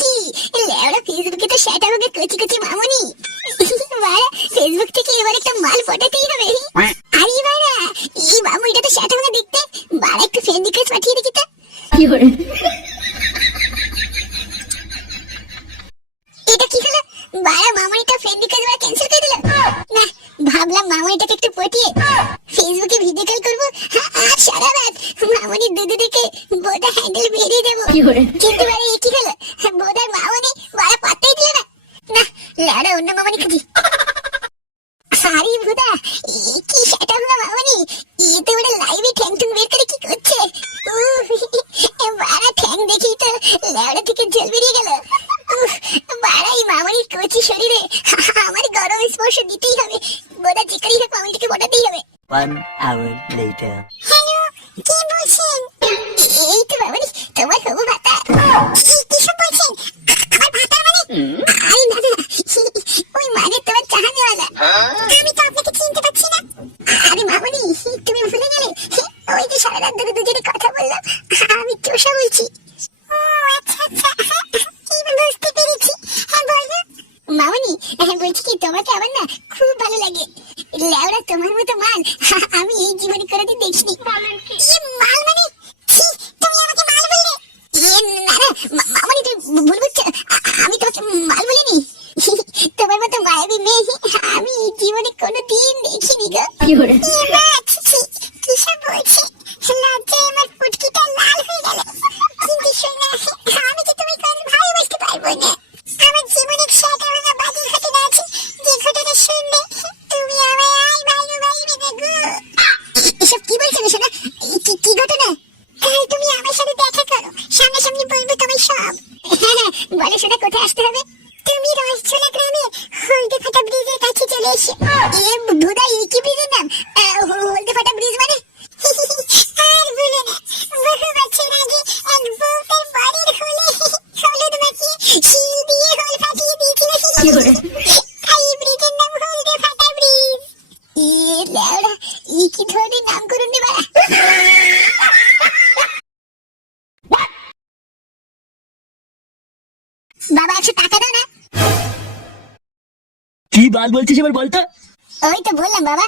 কি লেওড়া ফেসবুকে তো সেটা আমাকে কচি কচি মামুনি। বাড়া ফেসবুক থেকে এবার একটা মাল পটাতেই হবে। আরে বাড়া এই মামুনিটা তো সেটা আমাকে দেখতে। বাড়া একটু ফ্রেন্ড রিকোয়েস্ট পাঠিয়ে দেখি তো। এটা কি হলো? বাড়া মামুনিটা ফ্রেন্ড রিকোয়েস্ট বাড়া ক্যান্সেল করে দিল। না ভাবলাম মামুনিটাকে একটু পটিয়ে। ফেসবুকে ভিডিও কল করব। আর সারা রাত। মামুনির দুধ দেখে বোধা হ্যান্ডেল বেরিয়ে দেবো। কিন্তু বারে এ কি হলো? বোধার মামনি বারে পাত্তাই দিল না। না লাড়া অন্য মামনি খুঁজি আরে ভুদা কি সেটা হলো মামনি? এ তো বড় লাইভে ঠ্যাং ঠুং বের করে কি করছে? উফ, এ বাড়া ঠ্যাং দেখেই তো লাড়া থেকে জল বেরিয়ে গেল। উফ, বাড়া এই মামনির কচি শরীরে। আমার গরম স্পর্শ দিতেই হবে। বোধা যে করেই হোক মামনিটাকে বটাতেই হবে। One hour later. দিয়েছিল তাই এই ব্রিজের নাম হলদে ফাটা ব্রিজ। এ লেওড়া ই কি ধরনের নামকরণ রে বাবা একশো টাকা দাও না। কি বাল বলছিস এবার বলতো? ওই তো বললাম বাবা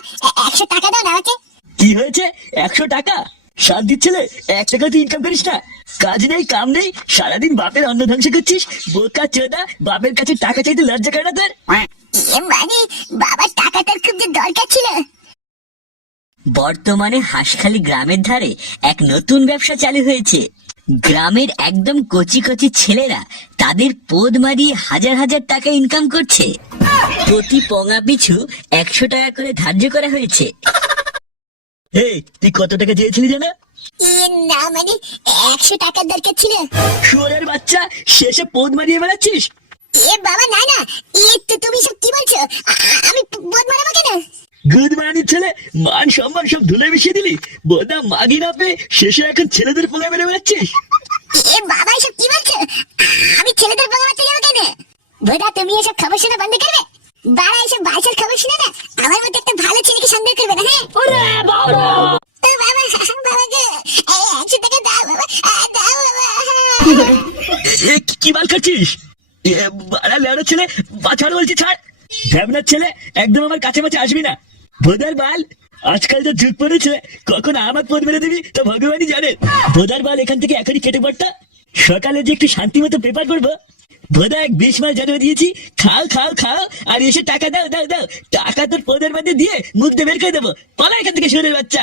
একশো টাকা দাও না আমাকে। কি হয়েছে? একশো টাকা? সাত দিচ্ছিলে এক টাকা তুই ইনকাম করিস না। কাজ নেই কাম নেই সারাদিন বাপের অন্ন ধ্বংস করছিস। বোকা চোদা বাপের কাছে টাকা চাইতে লজ্জা করে না তোর? মানে বাবার টাকাটার খুব যে দরকার ছিল। বর্তমানে হাঁসখালি গ্রামের ধারে এক নতুন ব্যবসা চালু হয়েছে। গ্রামের একদম কচি কচি ছেলেরা তাদের পোদ মারিয়ে হাজার হাজার টাকা ইনকাম করছে। প্রতি পঙা পিছু একশো টাকা করে ধার্য করা হয়েছে। এই তুই কত টাকা চেয়েছিলি জানা? না মানে একশো টাকার দরকার ছিল। শুয়ারের বাচ্চা শেষে পোদ মারিয়ে বেড়াচ্ছিস? এ বাবা না না এ তো তুমি সব কি বলছো? আমি বোধ মারাবো কেন? গুদ মারানির ছেলে মান সম্মান সব ধুলে মিশিয়ে দিলি। বোধা মাগি না পেয়ে শেষে এখন ছেলেদের পোঙা মেরে বেড়াচ্ছিস। এ বাবা এসব কি বলছো? আমি ছেলেদের বাবা বাচ্চা যাব কেন? বোধা তুমি এসব খবর শোনা বন্ধ করবে? বাড়া এসব খবর শুনে না? আমার মতো একটা ভালো ছেলেকে সন্দেহ করবে না হ্যাঁ? ও বাবা! বাবা গো এই একশো টাকা দাও বাবা দাও বাবা কি- করছিস বাড়া ছেলে বাছাড় বলছি ছাড়। ছেলে একদম আমার কাছে মাছে আসবি না। ভোদার বাল আজকাল যা যুগ পড়েছে কখন আমার পদ মেরে দিবি তা ভগবানই জানে। ভোদার বাল এখান থেকে এখনই কেটে পড়তা সকালে যে একটু শান্তি মতো পেপার পড়ব ভোদা এক বিশ মাস জন্ম দিয়েছি। খাও খাও খাও। আর এসে টাকা দাও দাও দাও। টাকা তোর পদের মধ্যে দিয়ে মুখ বের করে দেবো। পালা এখান থেকে শরীরের বাচ্চা।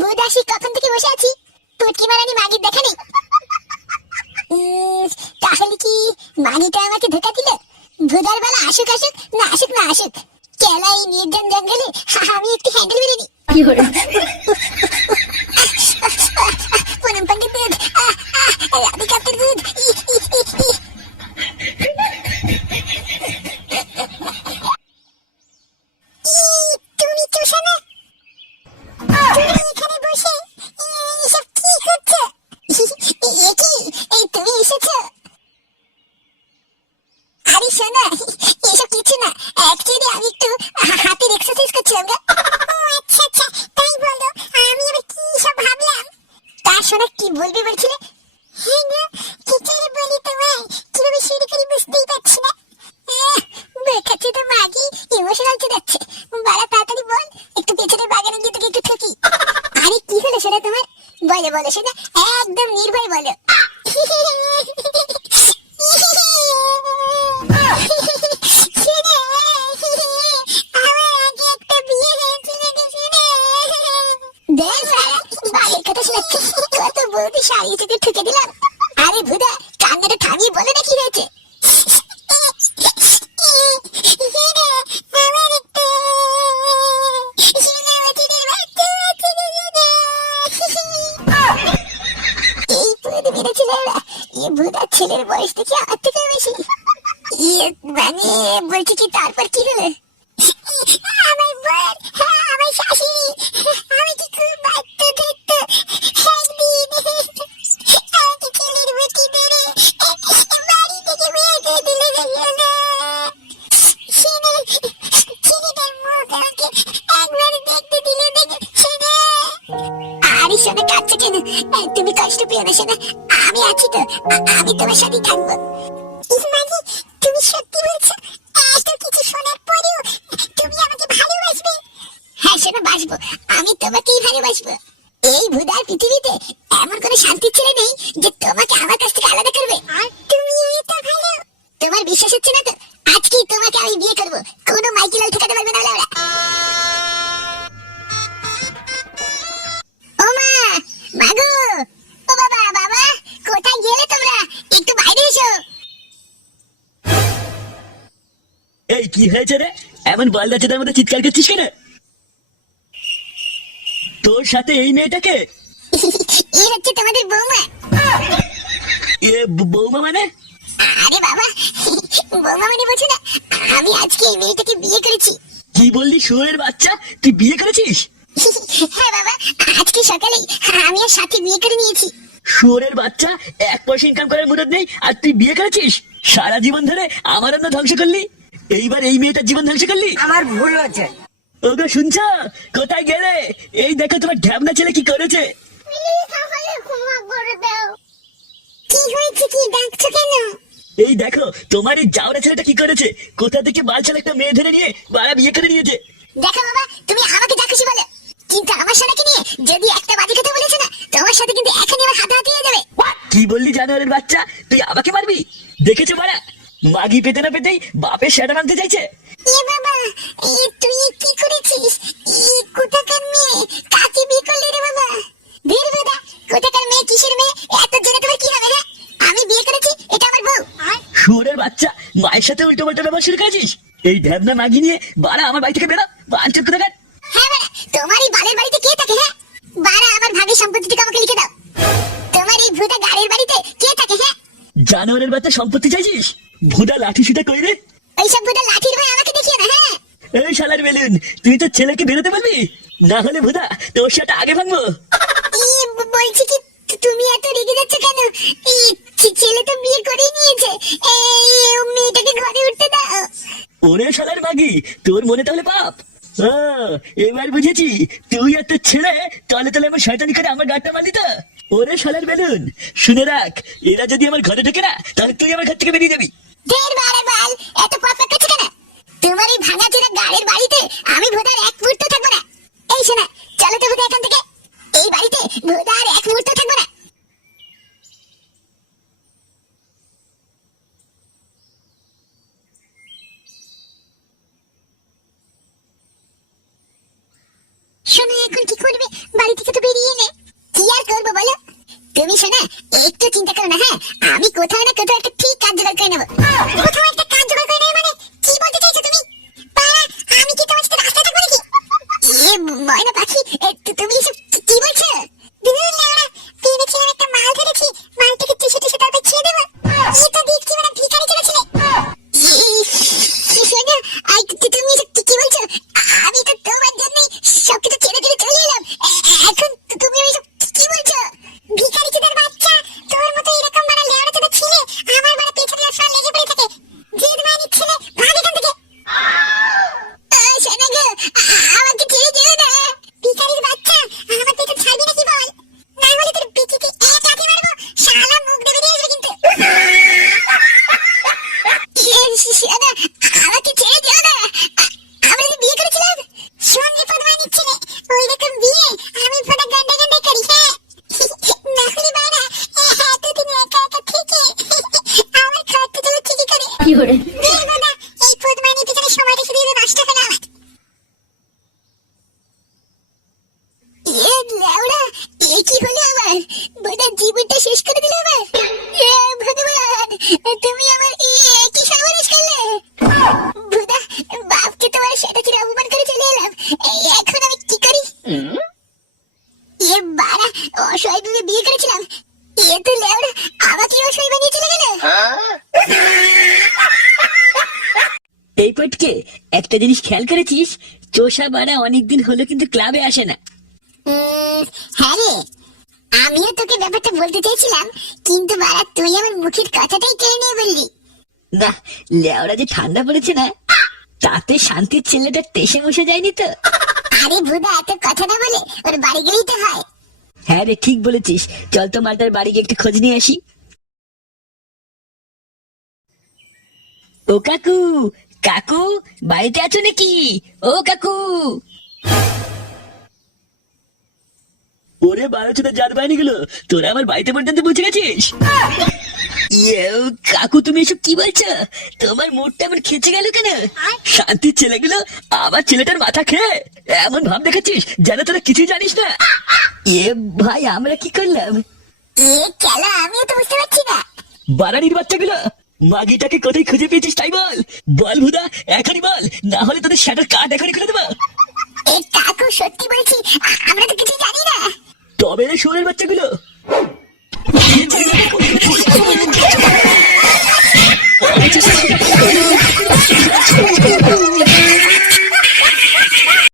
বুদাসি কখন থেকে বসে আছি? পুটকি মারানি মাগির দেখা নেই? তাহলে কি মাগিটা আমাকে ধোকা দিল? ভুদার বেলা আসুক আসুক, না আসুক না আসুক। কেলা এই নির্জন জঙ্গলে। আমি একটু হ্যান্ডেল মেরে দিই। পুনম পণ্ডিত দুধ রাধিকাপ্তের দুধ। কি? এই তুমি এসেছ। আরে শোনা নাকি আচ্ছা, আচ্ছা, কি সব ভাবলাম? হ্যাঁ তাড়াতাড়ি বল, একটু পেছনে বাগানে গিয়ে তোকে একটু আরে, কি হলো সেটা তোমার? বলো বলো সেটা একদম নির্ভয় বলো। ভুদা ছেলের বয়স দেখি আমার থেকে বেশি ইয়ে মানে বলছি কি তারপর আমি তোমার সাথে থাকব। ইসমাইল তুমি সত্যি বলছো? এত কিছু শোনার পরেও তুমি আমাকে ভালোবাসবে? হ্যাঁ শোনো বাসবো। আমি তোমাকেই ভালোবাসবো। এই ভুদার পৃথিবীতে কি হয়েছে রে? এমন বলদাচেদের মধ্যে চিৎকার করছিস কেন? তোর সাথে এই মেয়েটাকে? এই হচ্ছে তোমাদের বৌমা। এ বৌমা মানে? আরে বাবা বৌমা মানে বোঝো না আমি আজকে এই মেয়েটাকে বিয়ে করেছি। কি বললি শুয়ের বাচ্চা? তুই বিয়ে করেছিস? হ্যাঁ বাবা আজকে সকালেই আমি আর সাথে বিয়ে করে নিয়েছি। শুয়োরের বাচ্চা এক পয়সা ইনকাম করার মুরত নেই আর তুই বিয়ে করেছিস? সারা জীবন ধরে আমার ধ্বংস করলি? এইবার এই মেয়েটার জীবন ধ্বংস করলি? আমার ভুল হচ্ছে ওগো শুনছ? কোথায় গেলে? এই দেখো তোমার ঢ্যাবনা ছেলে কি করেছে। কি হয়েছে কি? ডাকছো কেন? এই দেখো তোমার এই জাউরা ছেলেটা কি করেছে? কোথা থেকে বাল ছেলে একটা মেয়ে ধরে নিয়ে বাড়া বিয়ে করে নিয়েছে? দেখো বাবা তুমি আমাকে যা খুশি বলো। কিন্তু আমার সোনাকে নিয়ে? যদি একটা বাজে কথা বলেছ না তোমার সাথে কিন্তু এখনই আমার হাতাহাতি হয়ে যাবে। কি বললি জানোয়ারের বাচ্চা? তুই আমাকে মারবি? দেখেছ বাড়া মাগি পেতে না পেতেই বাপের সেটা ভাঙতে চাইছে। এ বাবা এ তুই কি করেছিস? এ কোথাকার মেয়ে? কাকে বিয়ে করলি রে বাবা? ধীর বেদা কোথাকার মেয়ে কিসের মেয়ে? এত জেনে তোমার কি হবে রে আমি বিয়ে করেছি এটা আমার বউ। শুয়োরের বাচ্চা মায়ের সাথে উল্টো পাল্টা ব্যবহার শুরু করেছিস এই ঢ্যাবনা মাগি নিয়ে বাড়া আমার বাড়ি থেকে বেরো। বাঞ্চত করে জানোয়ারের বাচ্চা সম্পত্তি চাইছিস? ভুদা লাঠি সুটা কই রে? ওইসব ভূতা লাঠির ভয় আমাকে দেখিয়ে না হ্যাঁ? এই শালার বেলুন তুই তো ছেলেকে বেরোতে পারবি না হলে ভুদা তোর সাথে আগে ভাঙবো। বলছি কি তুমি এত রেগে যাচ্ছ কেন? ছেলে তো বিয়ে করেই নিয়েছে। এই মেয়েটাকে ঘরে উঠতে দাও। ওরে শালার মাগি তোর মনে তাহলে পাপ? আহ, এবার বুঝেছি তুই আর তোর ছেলে তলে তলে আমার শয়তানি করে আমার গাড়টা মারলি তো। ওরে শালার বেলুন, শুনে রাখ, এরা যদি আমার ঘরে ঢোকে না, তাহলে তুই আমার ঘর থেকে বেরিয়ে যাবি। ঢের বারে বাল, এত পাপা করছে কেন? তোমার এই ভাঙা চিরা গাড়ির বাড়িতে আমি ভোদার এক মুহূর্ত থাকব না। এই শোনা, চলো তো ভোদা এখান থেকে। এই বাড়িতে ভোদার এক মুহূর্ত থাকব না শোনা এখন কি করবে বাড়ি থেকে তো বেরিয়ে নে কি আর করব বলো তুমি শোনা একটু চিন্তা করো না হ্যাঁ কোথাও না কোথাও বেশ দাদা একটা জিনিস খেয়াল করেছিস? চোষা বাড়া অনেকদিন হলো কিন্তু ক্লাবে আসে না। হ্যাঁ রে। আমিও তোকে ব্যাপারটা বলতে চাইছিলাম কিন্তু বাড়া তুই আমার মুখের কথাটাই কেড়ে নিয়ে বললি। না লেওরা যে ঠান্ডা পড়েছে না তাতে শান্তির ছেলেটা টেসে বসে যায়নি তো। আরে বুদা এত কথা না বলে ওর বাড়ি গেলেই তো হয়। হ্যাঁ রে ঠিক বলেছিস। চল তো মালটার বাড়ি গিয়ে একটু খোঁজ নিয়ে আসি। ও কাকু কাকু বাড়িতে আছো নাকি? ও কাকু। ওরে বারো চোদ্দ জাত বাহিনী গুলো তোরা আমার বাড়িতে পর্যন্ত পৌঁছে গেছিস? ইয়ে, ও কাকু তুমি এসব কি বলছো? তোমার মুডটা আমার খেচে গেল কেন? শান্তির ছেলেগুলো আবার ছেলেটার মাথা খেয়ে এমন ভাব দেখাচ্ছিস যেন তোরা কিছুই জানিস না। এ ভাই আমরা কি করলাম? এ খেলা আমিও তো বুঝতে পারছি না। বারানির বাচ্চাগুলো মাগিটাকে কোথায় খুঁজে পেয়েছিস তাই বল? বল ভুদা এখনই বল। না হলে তোদের শাটার কাঠ এখনই খুলে দেবো। কাকু সত্যি বলছি আমরা তো কিছু জানি না। তবে রে শুয়োরের বাচ্চাগুলো।